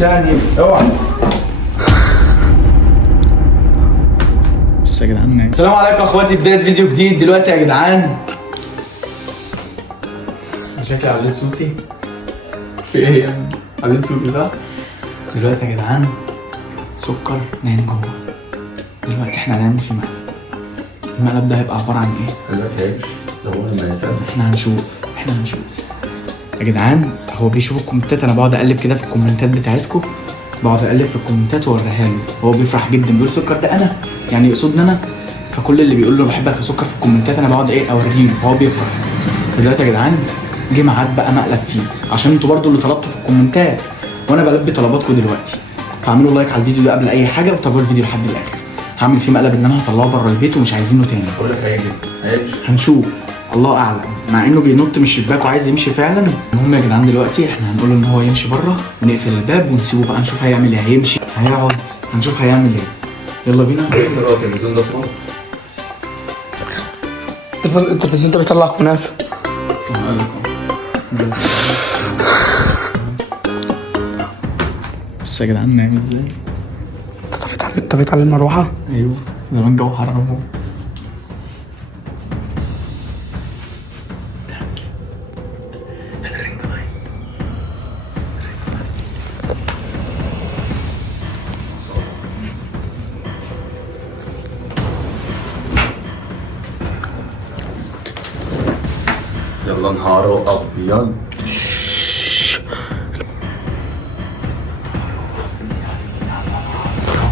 تاني اوعى. بس يا جدعان السلام عليكم اخواتي، بدايه فيديو جديد دلوقتي يا جدعان. شكلي عليت صوتي في ايه يعني؟ عليت صوتي صح؟ دلوقتي يا جدعان سكر نايم جوه. دلوقتي احنا هنعمل في المقلب ده هيبقى عباره عن ايه؟ دلوقتي هيمشي لو هو ما يستنى. احنا هنشوف يا جدعان. هو بيشوف الكومنتات، انا بقعد اقلب كده في الكومنتات بتاعتكم، بقعد اقلب في الكومنتات واوريها له. هو بيفرح جدا، بيقول سكر ده انا يعني يقصدني انا. فكل اللي بيقول له بحبك يا سكر في الكومنتات انا بقعد ايه اوريه له، فهو بيفرح. دلوقتي يا جدعان جه ميعاد بقى مقلب فيه، عشان انتوا برضو اللي طلبتوا في الكومنتات وانا بلبي طلباتكم دلوقتي. فاعملوا لايك على الفيديو ده قبل اي حاجه وتابعوا الفيديو لحد الاخر. هعمل فيه مقلب ان انا هطلعه بره البيت ومش عايزينه تاني. بقول لك هيمشي. هنشوف، الله اعلم، مع انه بينط من الشباك وعايز يمشي فعلا. المهم يا جدعان دلوقتي احنا هنقول ان هو يمشي بره ونقفل الباب ونسيبه بقى نشوف هيعمل ايه. هيمشي هيقعد هنشوف هيعمل ايه. يلا بينا. التلفزيون ده اسمه التلفزيون ده بيطلع كنافه. بس يا جدعان نعمل ازاي؟ طفيت على المروحه. ايوه زمان الجو حر اهو. يلا نهاره ابيض.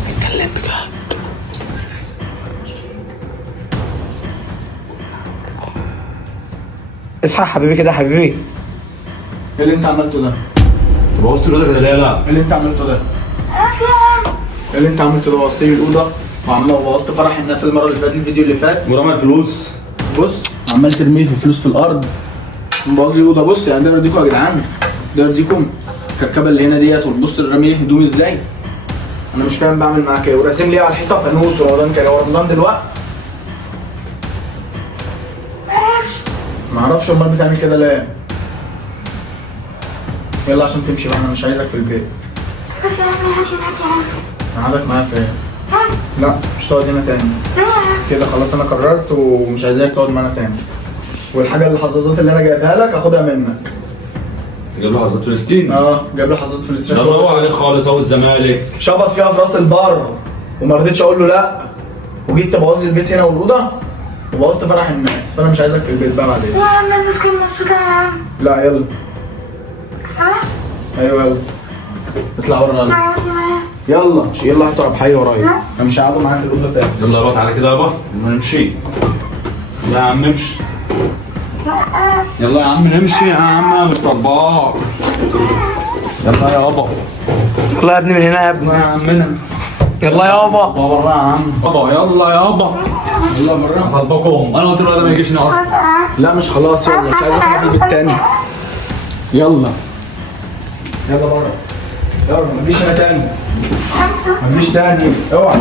اتكلم بجد. اصحى يا حبيبي كده يا حبيبي. ايه اللي انت عملته ده؟ بوظت الاوضه كده ليه؟ لا ايه اللي انت عملته ده؟ ايه اللي انت عملته ده؟ بوظت لي الاوضه وبوظت فرح الناس المره اللي فاتت، الفيديو اللي فات. ورمى الفلوس. بص عمال ترمي في فلوس في الارض، مبوظ لي الاوضه. بص يعني ده يرضيكم يا جدعان؟ ده يرضيكم؟ الكركبه اللي هنا ديت، وتبص رامي لي هدومي ازاي؟ انا مش فاهم بعمل معاك ايه. وراسم لي على الحيطه فانوس ورمضان كده. هو رمضان دلوقتي؟ ما اعرفش. امال بتعمل كده ليه؟ يلا عشان تمشي بقى، انا مش عايزك في البيت. بس يا عم هاجي معاك يا عم. قعدك معايا فين؟ لا مش تقعد هنا تاني كده، خلاص انا قررت ومش عايزاك تقعد معانا تاني. والحاجه الحظاظات اللي انا جايبها لك هاخدها منك. جاب له حظات فلسطين. جاب لي حظاظات فلسطين. ده روق عليه خالص اهو الزمالك. شبط فيها في راس البر وما رضيتش اقول له لا، وجيت تبوظ لي البيت هنا والاوضه وبوظت فرح الناس. فانا مش عايزك في البيت بقى بعدين. يا عم الناس كانت مبسوطة يا عم. لا يلا. خلاص. ايوه يلا اطلع بره يلا. هاجي معاك. يلا يلا هتقعد بحي ورايا. انا مش هقعد معاك في الاوضه تاني. يلا يابا تعالى كده يابا نمشي. يا عم نمشي. يلا يا عم نمشي يا عم مش طباخ. يلا يابا. يلا يا ابني من هنا يا ابني. يلا يا عمنا. يلا يابا. بره يا عم. يابا يلا يابا. يلا بره. طلبكم انا قلت له ده ما يجيش هنا اصلا. خلاص يا عم. لا مش خلاص. يلا مش عايز اخد في البيت تاني. يلا يلا بره. يلا ما تجيش هنا تاني. ما تجيش تاني اوعى.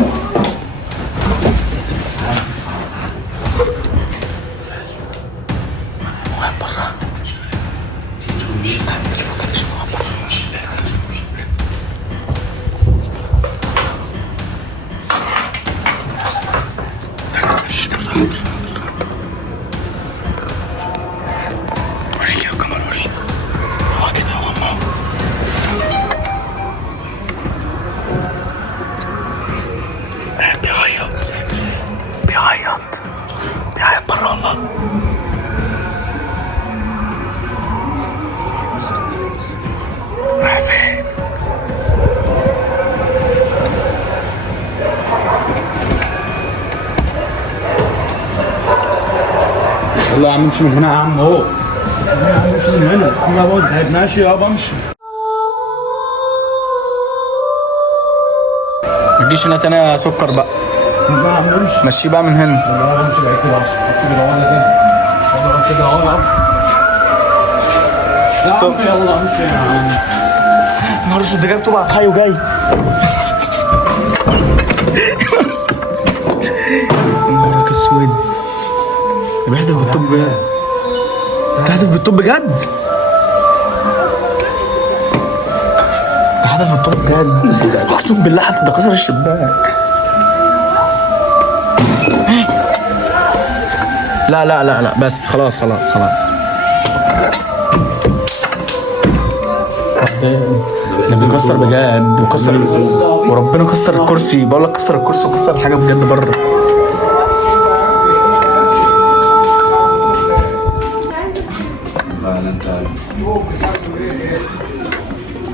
بيعيط بره والله. رايح فين؟ يلا يا عم امشي من هنا يا عم اهو. يا عم امشي من هنا. يلا بقول ماشي يابا امشي. ما تجيش هنا تاني يا سكر بقى. يلا يا عم امشي. مشي بقى من هنا. يلا امشي بعيد كده. امشي كده ولا كده. يلا كده اهو يا عم. يلا امشي يا عم. نهار اسود ده جايب طبق حي وجاي. نهارك اسود. بيحدف بالطب بجد. بتحدف بالطب بجد؟ حدث في الطوب بجد، اقسم بالله حتى ده كسر الشباك. لا لا لا لا بس خلاص خلاص خلاص. ده بيكسر بجد وكسر، وربنا كسر الكرسي، بقول لك كسر الكرسي وكسر حاجه بجد بره.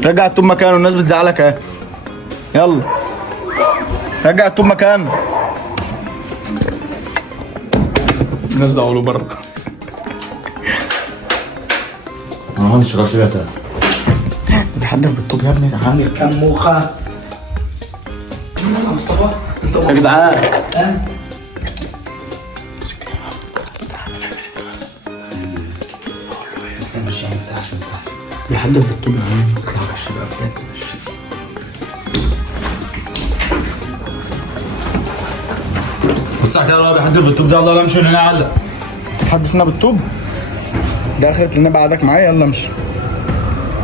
رجع الطوب مكانه، الناس بتزعلك اهي. يلا رجع الطوب مكانه. الناس زعلوا بره. انا مش راشي بس بيحدف بالطوب يا ابني. تعالى كام موخه يا مصطفى يا جدعان. بيحدف بالطوب يا عم. بس كده لو بيحدف بالطوب ده الله لا امشي من هنا علق. بتحدف لنا بالطوب ده اخرة ان بعدك معايا. يلا امشي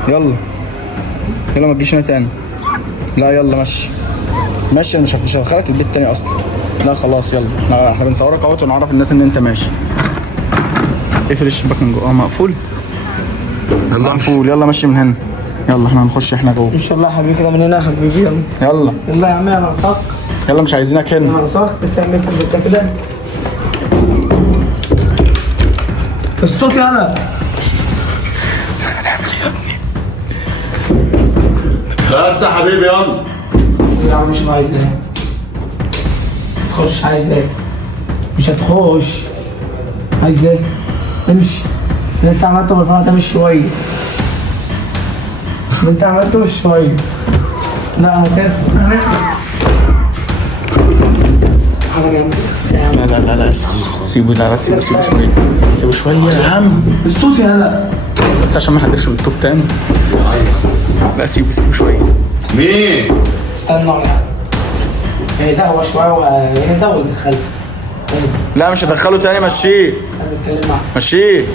يلا يلا، ما تجيش هنا تاني. لا يلا مشي ماشي. انا مش هدخلك البيت تاني اصلا. لا خلاص يلا، احنا بنصورك اهوت ونعرف الناس ان انت ماشي. اقفل الشباك من جوه. مقفول. يلا مقفول. يلا مشي من هنا. يلا احنا هنخش احنا جوه ان شاء الله يا حبيبي كده من هنا يا حبيبي. يلا يلا يلا يا عم انا ناقصاك. يلا مش عايزينك انا هنا. ناقصاك بتعمل في البيت كده. الصوت يلا. بس يا حبيبي يلا. يا عم مش عايز ايه؟ تخش عايز ايه؟ مش هتخش. عايز ايه؟ امشي. اللي انت عملته بالفرع ده مش شويه. اللي انت عملته مش شويه. لا انا كده لا لا لا لا سيبه. لا لا سيبه شويه. سيبه شويه يا عم. الصوت يلا. بس عشان ما حدفش بالطوب تاني. لا سيبه شويه. مين؟ استنى ولا ايه ده؟ هو شويه ويهدى وندخله. لا مش هدخله تاني. مشيه انا بتكلم معاه. مشيه.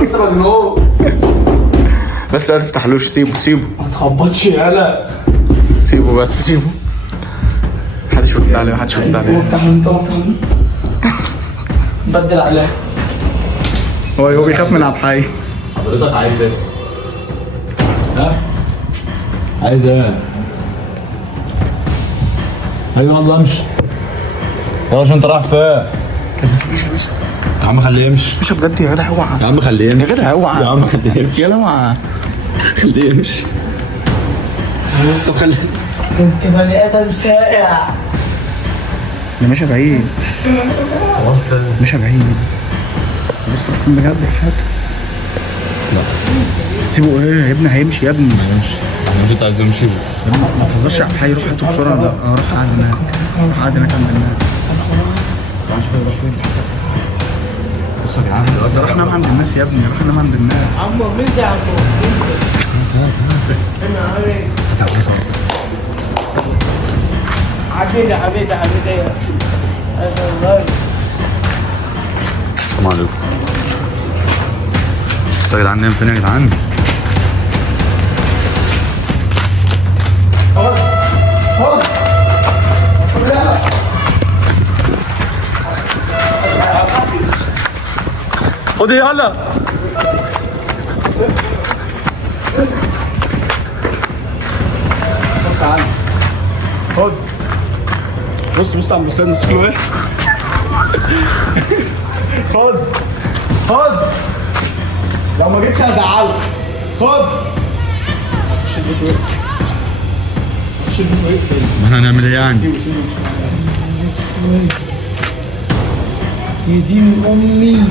انت مجنون. بس ما تفتحلوش. سيبه ما تخبطش يالا. سيبه بس سيبه. محدش يرد عليه. محدش يرد عليه. افتح انت افتح. بدل عليه. هو بيخاف من عبد الحي. حضرتك عايز ايه؟ ها؟ عايز ايه؟ ايوه يلا امشي. يلا عشان انت رايح فين؟ يا عم خليه يمشي. مش بجد يا جدع اوعى. يا عم خليه يمشي. يا جدع اوعى. يا عم خليه يمشي. يلا اوعى. خليه يمشي. طب خليه. انت بني ادم سائع. ده مش بعيد. مش بعيد. بص رقم بجد في حياته. لا سيبه ايه يا ابني؟ هيمشي يا ابني. ماشي. مش انت عايز امشي. ما تهزرش يا عبد الحي. روح هاته بسرعه. لا روح قاعد هناك. روح قاعد هناك عند الناس. تعال شوف يروح فين. بص يا جدعان دلوقتي روح نام عند الناس يا ابني. روح نام عند الناس. عمو مين ده يا عمو؟ انا عامل تعال صور. حبيبي حبيبي حبيبي. السلام عليكم. بصوا يا جدعان نايم فين يا جدعان؟ خد يلا. خد. بص على المسند شكله ايه. خد لو ما جيتش هزعلك. خد. خش البيت واقفل. خش البيت واقفل. ما احنا هنعمل ايه يعني؟ يا دين امي.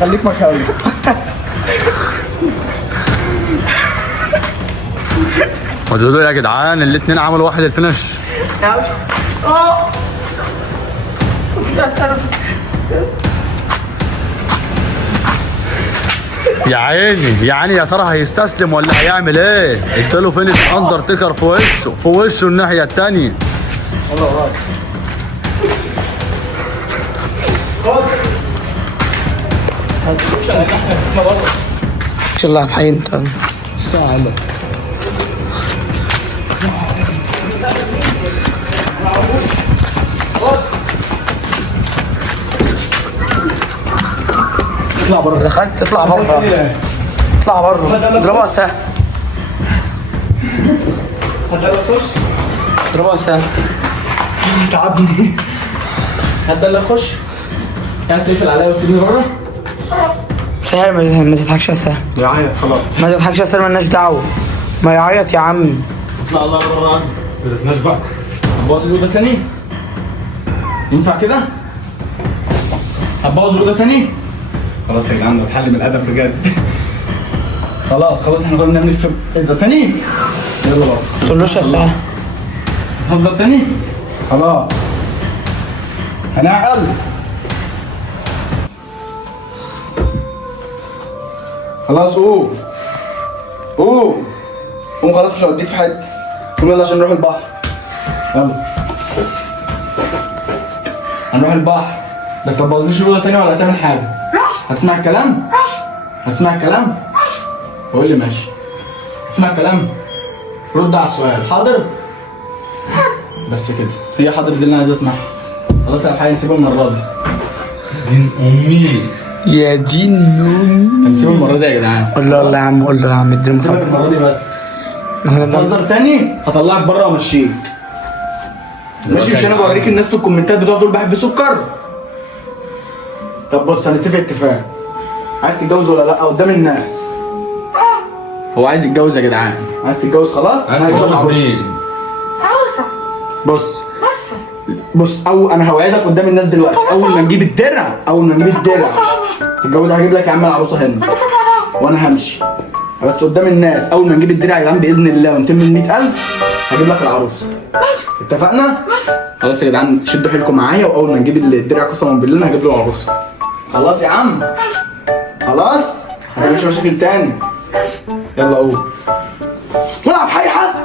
خليك مكاني. ودول يا جدعان الاتنين عملوا واحد الفينش. يا عيني يعني يا ترى هيستسلم ولا هيعمل ايه؟ اداله فينش اندرتيكر في وشه، في وشه الناحيه الثانيه. ان شاء الله بحي انت. اطلع بره. دخلت اطلع بره. اطلع بره. اضربها سهم. اضربها سهم. تعبني. هات اللي اخش. عايز تقفل عليا وتسيبني بره؟ سهل ما تضحكش يا سهل. يعيط خلاص. ما تضحكش يا سهل، مالناش دعوه. ما يعيط يا عم. اطلع الله بره عنك. ما تتناش بقى. هتبوظ الأوضة تاني؟ ينفع كده؟ هتبوظ الأوضة تاني؟ خلاص يا جدعان ده بحل من الأدب بجد. خلاص احنا قلنا نعمل في ده تاني؟ يلا بقى. ما تقولوش يا سهل. هتهزر تاني؟ خلاص. هنعقل. خلاص قوم. قوم خلاص مش هوديك في حته. قوم يلا عشان نروح البحر. يلا. هنروح البحر. بس ما تبوظليش الأوضة تاني ولا هتعمل حاجة. هتسمع الكلام؟ هتسمع الكلام؟ قول لي ماشي. هتسمع الكلام؟ رد على السؤال. حاضر؟ بس كده. هي حاضر دي اللي انا عايز اسمعها. خلاص يا الحقيقة نسيبها المرة دي. دين أمي. يا دين امي. هنسيبها المرة دي يا جدعان. قول له يلا يا عم، قول له يا عم اديله سيبك مفاجأة. المرة دي بس. هتهزر تاني هطلعك بره وامشيك. ماشي مش انا بوريك الناس في الكومنتات بتوع دول بحب سكر. طب بص هنتفق اتفاق. عايز تتجوز ولا لا قدام الناس؟ هو عايز يتجوز يا جدعان. عايز تتجوز خلاص؟ عايز تتجوز مين؟ عاوزة بص بس انا هوعدك قدام الناس دلوقتي. اول ما نجيب الدرع تتجوز هجيب لك يا عم العروسه هنا. انت كده وانا همشي. بس قدام الناس اول ما نجيب الدرع يا جدعان باذن الله ونتم ال 100,000 هجيب لك العروسه. اتفقنا؟ خلاص يا جدعان شدوا حيلكم معايا واول ما نجيب الدرع قسما بالله انا هجيب له العروسه. خلاص يا عم؟ خلاص؟ ما تعملش مشاكل تاني. يلا قوم. والعب حي حسن.